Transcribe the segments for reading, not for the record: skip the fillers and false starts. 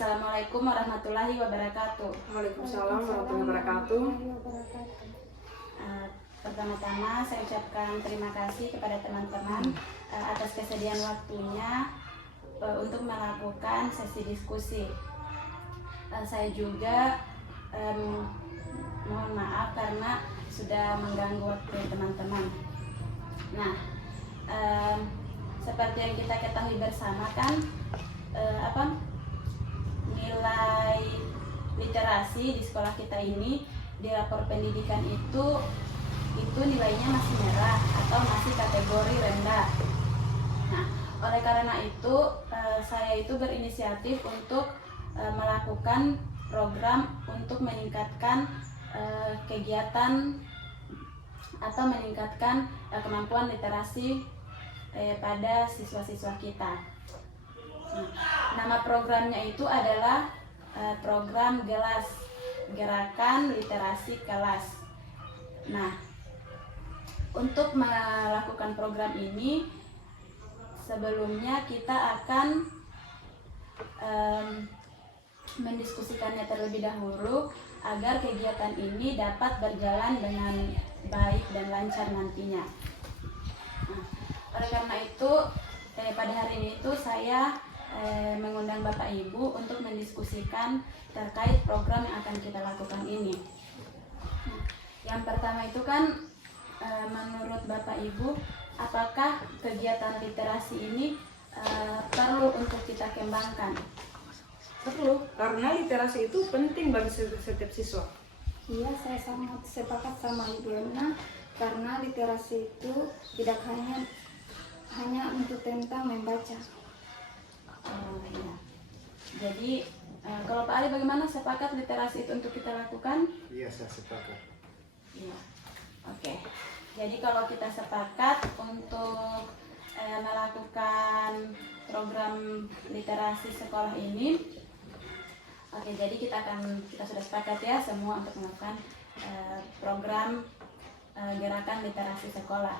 Assalamualaikum warahmatullahi wabarakatuh. Waalaikumsalam warahmatullahi wabarakatuh. Pertama-tama saya ucapkan terima kasih kepada teman-teman atas kesediaan waktunya untuk melakukan sesi diskusi. Saya juga mohon maaf karena sudah mengganggu waktu teman-teman. Nah, seperti yang kita ketahui bersama kan, nilai literasi di sekolah kita ini di rapor pendidikan itu nilainya masih merah atau masih kategori rendah. Nah, oleh karena itu saya itu berinisiatif untuk melakukan program untuk meningkatkan kegiatan atau meningkatkan kemampuan literasi pada siswa-siswa kita. Nama programnya itu adalah program GELAS, Gerakan Literasi Kelas. Nah, untuk melakukan program ini sebelumnya kita akan mendiskusikannya terlebih dahulu agar kegiatan ini dapat berjalan dengan baik dan lancar nantinya. Nah, oleh karena itu pada hari ini itu saya mengundang Bapak Ibu untuk mendiskusikan terkait program yang akan kita lakukan ini. Yang pertama itu kan menurut Bapak Ibu, apakah kegiatan literasi ini perlu untuk kita kembangkan? Perlu, karena literasi itu penting bagi setiap siswa. Iya, saya sangat sepakat sama Ibu Lena, karena literasi itu tidak hanya untuk tentang membaca. Ya. Jadi kalau Pak Ali bagaimana, sepakat literasi itu untuk kita lakukan? Iya, saya sepakat. Iya. Oke. Jadi kalau kita sepakat untuk melakukan program literasi sekolah ini, oke, jadi kita sudah sepakat ya semua untuk melakukan program gerakan literasi sekolah.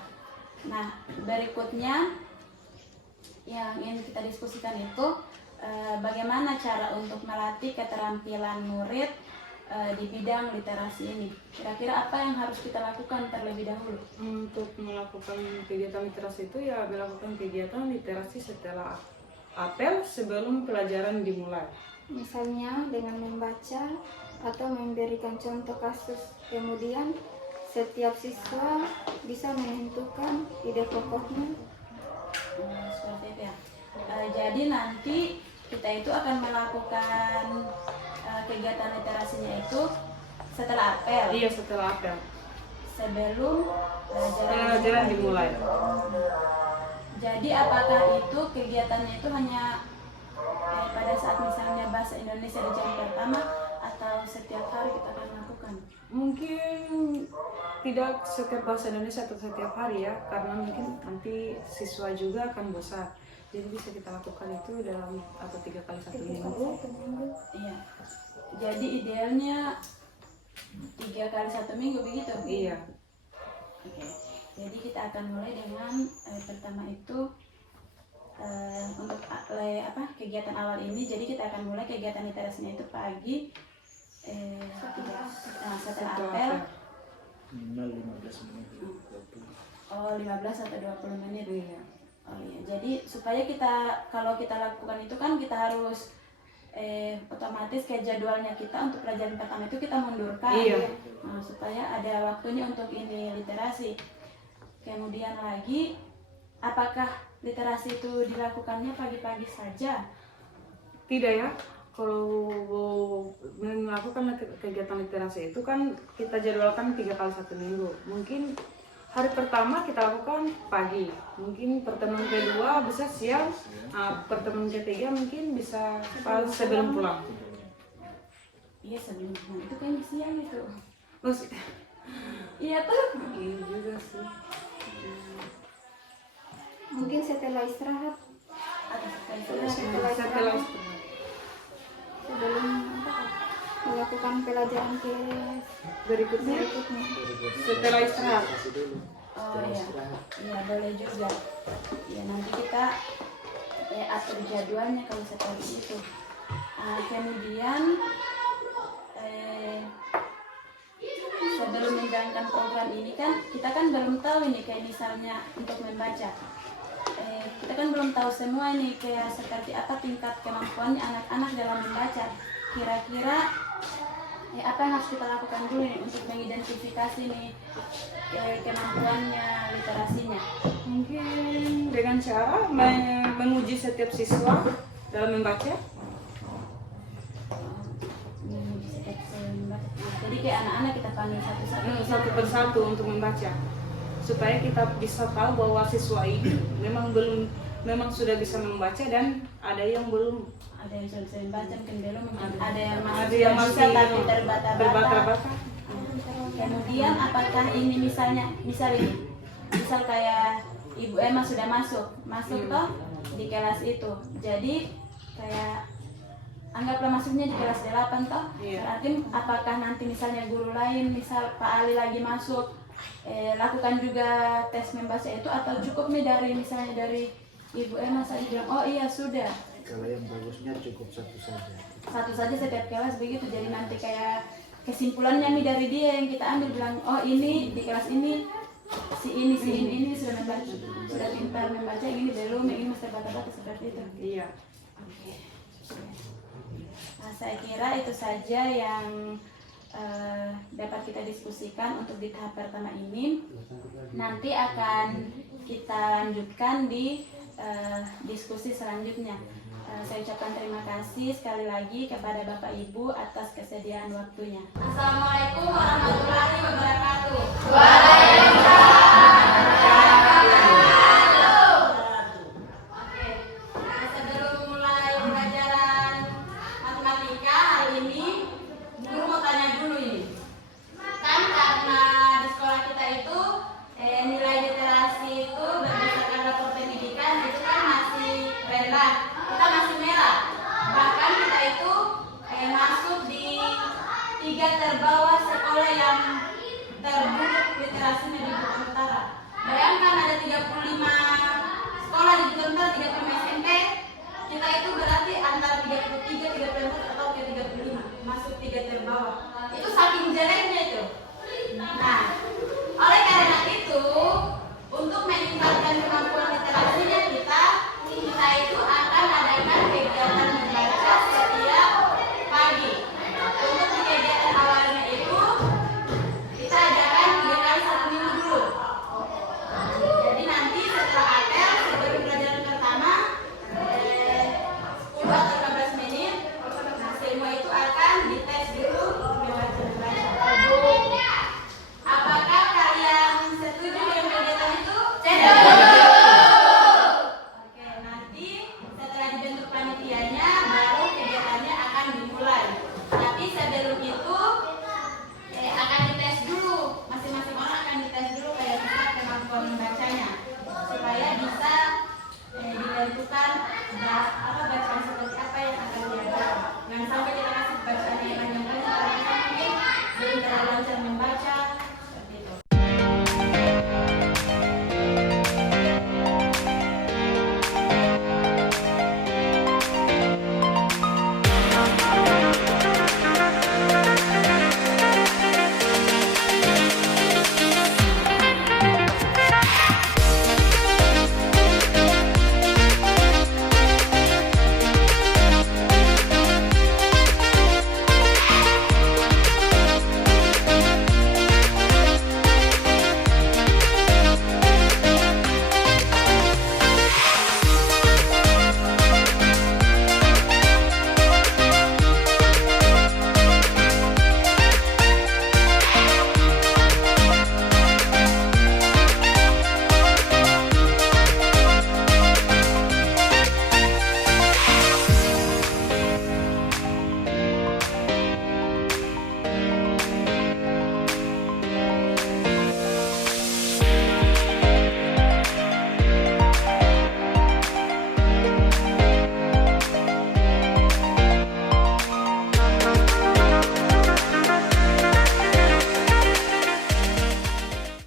Nah, berikutnya yang ingin kita diskusikan itu bagaimana cara untuk melatih keterampilan murid di bidang literasi ini. Kira-kira apa yang harus kita lakukan terlebih dahulu? Untuk melakukan kegiatan literasi itu ya melakukan kegiatan literasi setelah apel sebelum pelajaran dimulai. Misalnya dengan membaca atau memberikan contoh kasus. Kemudian setiap siswa bisa menentukan ide pokoknya. Seperti itu ya. Jadi nanti kita itu akan melakukan kegiatan literasinya itu setelah apel. Iya, setelah apel. Sebelum Pelajaran dimulai. Jadi apakah itu kegiatannya itu hanya pada saat misalnya bahasa Indonesia di jam pertama atau setiap hari kita akan lakukan? Mungkin tidak setiap bahasa Indonesia atau setiap hari ya, karena mungkin nanti siswa juga akan bosan. Jadi bisa kita lakukan itu dalam atau 3 kali 1 minggu. Iya. Jadi idealnya 3 kali 1 minggu begitu? Iya. Oke. Jadi kita akan mulai dengan pertama itu untuk kegiatan awal ini. Jadi kita akan mulai kegiatan literasinya itu pagi setelah apel. Minimal 15 menit. 15 atau 20 menit. Iya. Oh iya. Jadi supaya kalau kita lakukan itu kan kita harus otomatis kayak jadwalnya kita untuk pelajaran pertama itu kita mundurkan. Iya. Nah, supaya ada waktunya untuk ini literasi. Kemudian lagi, apakah literasi itu dilakukannya pagi-pagi saja? Tidak ya, kalau melakukan kegiatan literasi itu kan kita jadwalkan 3 kali 1 minggu. Mungkin hari pertama kita lakukan pagi, mungkin pertemuan kedua bisa siang, pertemuan ketiga mungkin bisa sebelum pulang. Iya, sebelum pulang itu kayaknya siang itu. Iya tuh. Iya juga sih. Mungkin setelah istirahat. Setelah istirahat. Sebelum melakukan pelajaran kelas Berikutnya setelah istirahat. Oh iya, iya boleh juga. Ya nanti kita atur jadwalnya kalau seperti itu. Kemudian sebelum menjalankan program ini kan kita kan belum tahu ini kayak misalnya untuk membaca. Kita kan belum tahu semua nih kayak seperti apa tingkat kemampuannya anak-anak dalam membaca. Kira-kira apa yang harus kita lakukan dulu nih untuk mengidentifikasi nih kemampuannya, literasinya? Mungkin dengan cara menguji setiap siswa dalam membaca. Jadi kayak anak-anak kita panggil satu-satu. Satu persatu untuk membaca, supaya kita bisa tahu bahwa siswa ini memang sudah bisa membaca dan ada yang belum. Ada yang sudah bisa membaca, mungkin belum, mungkin ada Ada yang yang masih masih bisa tapi terbata-bata. berbata-bata. Kemudian apakah ini misal kayak Ibu Emma sudah masuk toh di kelas itu. Jadi kayak anggaplah masuknya di kelas 8 toh. Iya. Berarti apakah nanti misalnya guru lain, misal Pak Ali lagi masuk, lakukan juga tes membaca itu, atau cukup nih misalnya dari Ibu Emma saja bilang, oh iya sudah. Kalau yang bagusnya cukup satu saja. Satu saja setiap kelas begitu, jadi nanti kayak kesimpulannya nih dari dia yang kita ambil bilang, oh ini di kelas ini si ini sudah membaca, sudah pintar membaca, ini belum, ini masih terbata-bata seperti itu. Iya. Oke. Nah, saya kira itu saja yang dapat kita diskusikan untuk di tahap pertama ini. Nanti akan kita lanjutkan di diskusi selanjutnya. Saya ucapkan terima kasih sekali lagi kepada Bapak Ibu atas kesediaan waktunya. Assalamualaikum warahmatullahi wabarakatuh. Oke, nah, sebelum mulai pelajaran matematika hari ini, guru mau tanya dulu ini. Kan karena di sekolah kita itu nilai literasi itu berdasarkan rapor pendidikan itu kan masih rendah, kita masih merah. Bahkan kita itu masuk di 3 terbawah sekolah yang terburuk literasinya di Buton Utara. Bayangkan ada 35 sekolah di Buton Utara, 35 SMP. Kita itu berarti antara 33, 34 atau ke 35 masuk 3 terbawah. Itu saking jeleknya itu. Nah, oleh karena itu untuk meningkatkan kemampuan literasinya kita itu akan adakan kegiatan membaca setiap pagi. Untuk di kegiatan awalnya itu kita adakan 3 kali 1 minggu dulu. Jadi nanti setelah apel sebelum pelajaran pertama 10 atau 15 menit, nah semua itu akan dites dulu membaca. Apakah kalian setuju dengan kegiatan itu? Oke, nanti setelah dibentuk panitianya baru kegiatannya akan dimulai. Tapi sebelum itu akan dites dulu, masing-masing orang akan dites dulu kayak bisa kemampuan membacanya, supaya bisa ditentukan bacaan seperti apa yang akan dia baca. Jangan sampai kita kasih bacaan yang panjang-panjang karena kita mungkin belum terlalu lancar membaca. Seperti itu.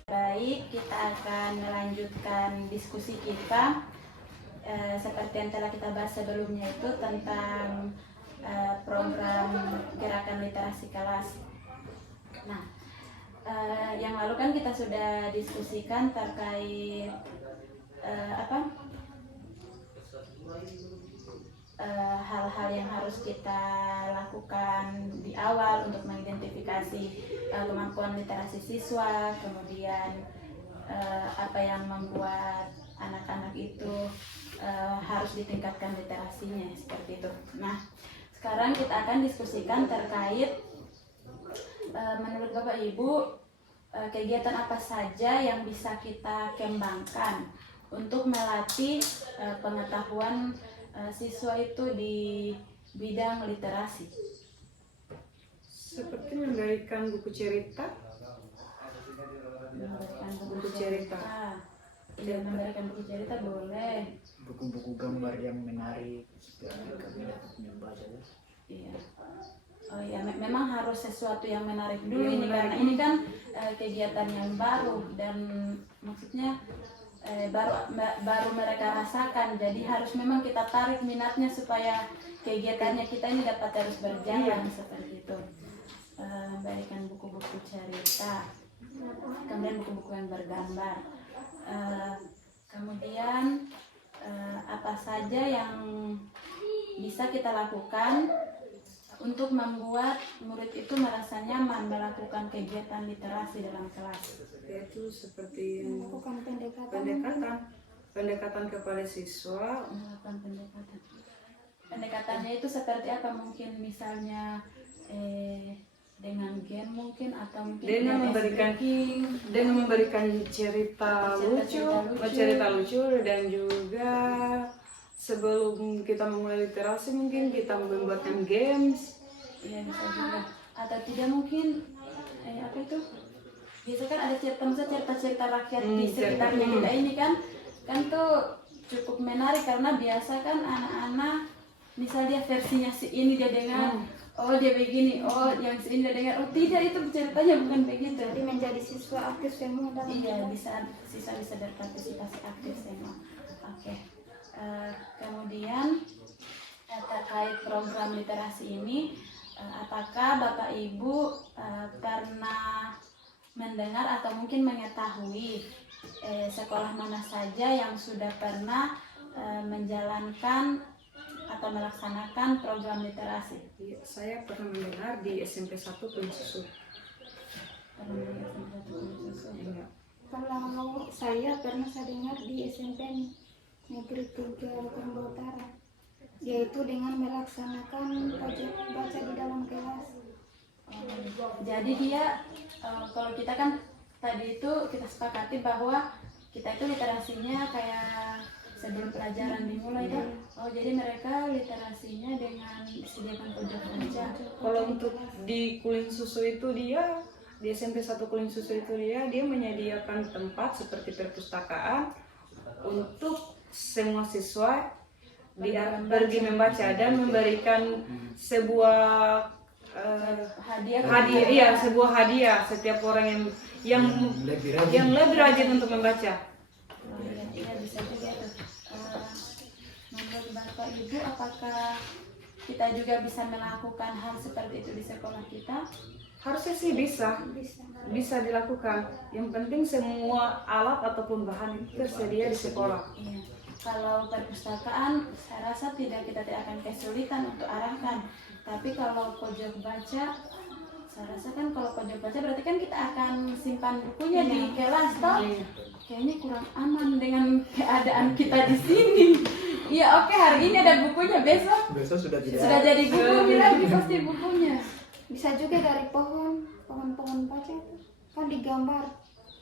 Baik, kita akan melanjutkan diskusi kita seperti yang telah kita bahas sebelumnya itu tentang program gerakan literasi kelas. Nah, yang lalu kan kita sudah diskusikan terkait hal-hal yang harus kita lakukan di awal untuk mengidentifikasi kemampuan literasi siswa, kemudian apa yang membuat anak-anak itu harus ditingkatkan literasinya, seperti itu. Nah, sekarang kita akan diskusikan terkait menurut Bapak Ibu kegiatan apa saja yang bisa kita kembangkan untuk melatih pengetahuan siswa itu di bidang literasi. Seperti memberikan buku cerita. Memberikan Buku cerita. Ya, memberikan buku cerita boleh. Buku-buku gambar yang menarik supaya mereka dapat membaca. Iya. Oh ya, memang harus sesuatu yang menarik dulu Yang ini menarik. karena ini kan kegiatan yang baru dan maksudnya baru mereka rasakan, jadi harus memang kita tarik minatnya supaya kegiatannya kita ini dapat terus berjalan, seperti itu. Berikan buku-buku cerita, kemudian buku-buku yang bergambar, kemudian apa saja yang bisa kita lakukan untuk membuat murid itu merasa nyaman melakukan kegiatan literasi dalam kelas. Yaitu seperti Melakukan pendekatan. pendekatan kepada siswa. Melakukan pendekatan. Pendekatannya itu seperti apa? Mungkin misalnya dengan game mungkin, atau mungkin Dengan memberikan cerita lucu dan juga sebelum kita memulai literasi mungkin kita membuatkan games. Iya, bisa juga. Atau tidak mungkin apa itu? Biasa kan ada cerita-cerita rakyat di sekitarnya kita ini kan tuh cukup menarik karena biasa kan anak-anak misal dia versinya si ini dia dengar, oh dia begini, oh yang si ini dia dengar, oh tidak, itu ceritanya bukan begitu. Jadi menjadi siswa aktif semua dalam Iya, siswa bisa berpartisipasi aktif semua. Oke. Kemudian terkait program literasi ini, apakah Bapak Ibu pernah mendengar atau mungkin mengetahui sekolah mana saja yang sudah pernah menjalankan atau melaksanakan program literasi? Iya, saya pernah mendengar di SMP 1 Kuling Susu. Iya. Kalau saya dengar di SMP Negeri 3 Lombok Utara, yaitu dengan melaksanakan pojok baca di dalam kelas. Jadi dia kalau kita kan tadi itu kita sepakati bahwa kita itu literasinya kayak sebelum pelajaran dimulai kan. Oh, jadi mereka literasinya dengan disediakan pojok baca. Kalau untuk di Kuling Susu itu dia di SMP 1 Kuling Susu itu dia menyediakan tempat seperti perpustakaan untuk semua siswa pergi membaca dan memberikan sebuah hadiah, iya, sebuah hadiah setiap orang yang lebih rajin untuk membaca. Iya, bisa juga tuh. Menurut Bapak Ibu, apakah kita juga bisa melakukan hal seperti itu di sekolah kita? Harusnya sih bisa dilakukan. Yang penting semua alat ataupun bahan itu tersedia di sekolah. Iya. Kalau perpustakaan, saya rasa kita tidak akan kesulitan untuk arahkan. Tapi kalau pojok baca, saya rasa kan kalau pojok baca berarti kan kita akan simpan bukunya di kelas, toh? Iya. Kayaknya kurang aman dengan keadaan kita di sini. Iya, oke, hari ini ada bukunya, besok sudah tidak. sudah jadi buku lagi pasti bukunya. Bisa juga dari pohon-pohon baca itu kan digambar.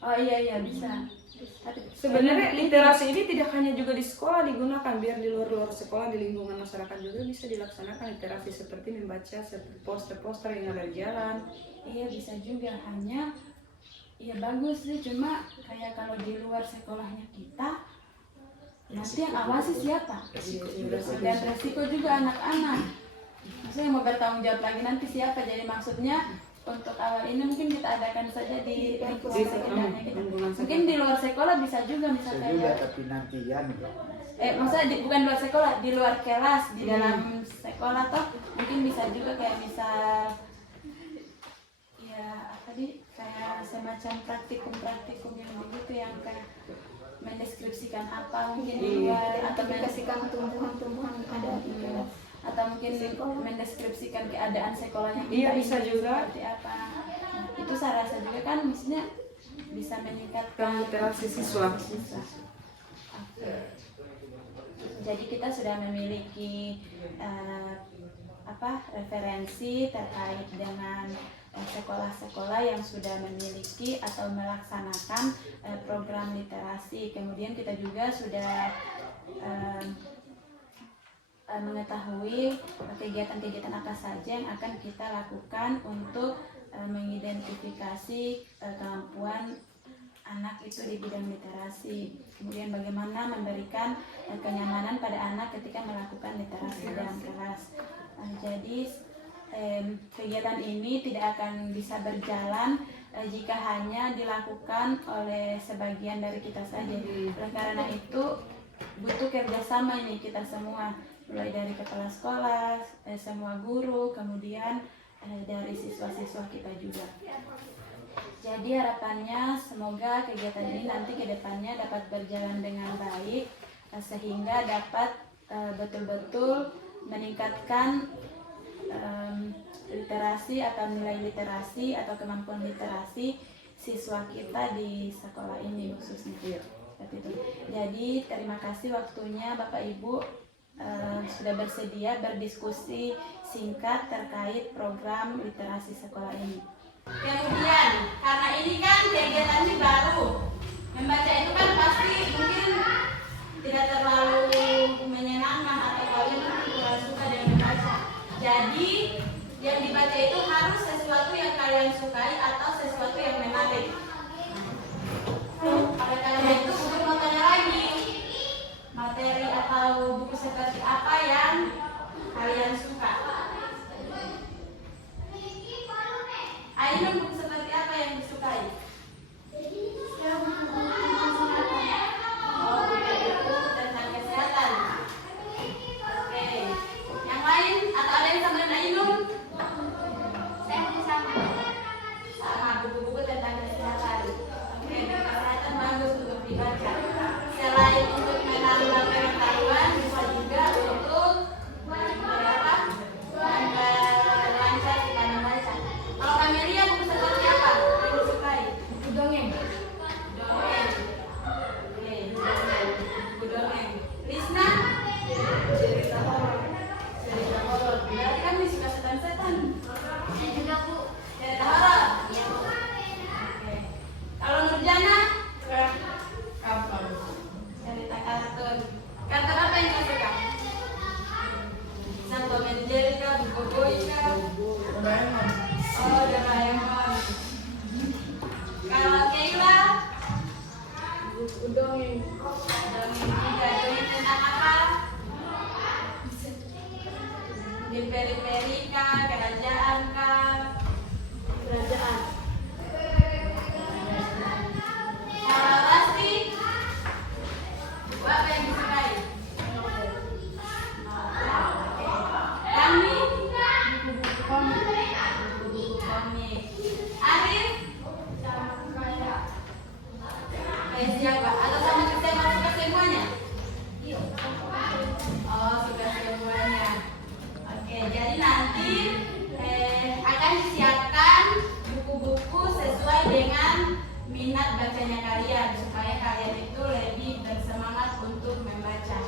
Oh iya bisa. Tapi Sebenarnya literasi ini tidak hanya juga di sekolah digunakan, biar di luar sekolah, di lingkungan masyarakat juga bisa dilaksanakan literasi seperti membaca poster-poster yang ada di jalan. iya bisa juga, hanya iya bagus sih, cuma kayak kalau di luar sekolahnya kita nanti yang awasi siapa? Dan resiko juga anak-anak. Maksudnya mau bertanggung jawab lagi nanti siapa? Jadi maksudnya untuk awal ini mungkin kita adakan saja di lingkungan sekitarnya kita. Mungkin di luar sekolah bisa juga Bisa misalnya juga, tapi nanti ya maksudnya bukan luar sekolah, di luar kelas, di dalam sekolah toh mungkin bisa juga kayak misal ya apa nih, kayak semacam praktikum yang begitu, yang kayak mendeskripsikan apa mungkin di luar, atau kasihkan tumbuhan-tumbuhan yang ada di kelas, atau mungkin mendeskripsikan keadaan sekolahnya Iya, kita bisa ini juga. seperti apa. Nah, itu saya rasa juga kan maksudnya bisa meningkatkan literasi siswa. Oke. Jadi kita sudah memiliki referensi terkait dengan sekolah-sekolah yang sudah memiliki atau melaksanakan program literasi. Kemudian kita juga sudah mengetahui kegiatan-kegiatan apa saja yang akan kita lakukan untuk mengidentifikasi kemampuan anak itu di bidang literasi. Kemudian bagaimana memberikan kenyamanan pada anak ketika melakukan literasi dalam kelas. Jadi kegiatan ini tidak akan bisa berjalan jika hanya dilakukan oleh sebagian dari kita saja. Oleh karena itu butuh kerjasama ini kita semua, mulai dari kepala sekolah, semua guru, kemudian dari siswa-siswa kita juga. Jadi harapannya semoga kegiatan ini nanti ke depannya dapat berjalan dengan baik, sehingga dapat betul-betul meningkatkan literasi atau nilai literasi atau kemampuan literasi siswa kita di sekolah ini khususnya. Seperti itu. Jadi terima kasih waktunya Bapak Ibu sudah bersedia berdiskusi singkat terkait program literasi sekolah ini. Kemudian karena ini kan kegiatannya baru, membaca itu kan pasti mungkin tidak terlalu menyenangkan atau kalian kurang suka dengan membaca. Jadi yang dibaca itu harus sesuatu yang kalian sukai atau sesuatu yang menarik. Oleh karena itu untuk mau tanya lagi materi atau buku seperti apa yang kalian suka. Ainun, buku seperti apa yang disukai? Oh, buku tentang kesehatan. Oke. Yang lain atau ada yang sama dengan Ainun? Sama buku-buku tentang kesehatan. Oke, kesehatan bagus untuk dibaca. Selain untuk menambah pengetahuan, bisa juga untuk lancar kita membaca. Kalau Kamelia, buku seperti apa yang disukai? Buku dongeng. Dongeng. Oke, buku dongeng. Risna? Cerita horor. Cerita horor. Berarti kamu suka setan-setan? Saya juga, Bu. Cerita horor? Iya, Bu. Oke. Kalau Nurjana? Kartun. Cerita kartun. Kartun apa yang kamu suka? Sang Tom and Jerry kah? Buku Boy kah? Oh, Doraemon. Kalau Keila? Buku dongeng. Dongeng juga. Dongeng tentang apa? Di peri-peri kah? Kerajaan kah? Kerajaan. Kalau Rasti? Buku apa yang disukai? Kami? Buku-buku komik. Buku-buku komik. Arif? Kayak siapa? Atau sama kita yang suka semuanya? Oh, suka semuanya. Oke, jadi nanti akan disiapkan buku-buku sesuai dengan minat bacanya kalian, supaya kalian itu lebih bersemangat untuk membaca.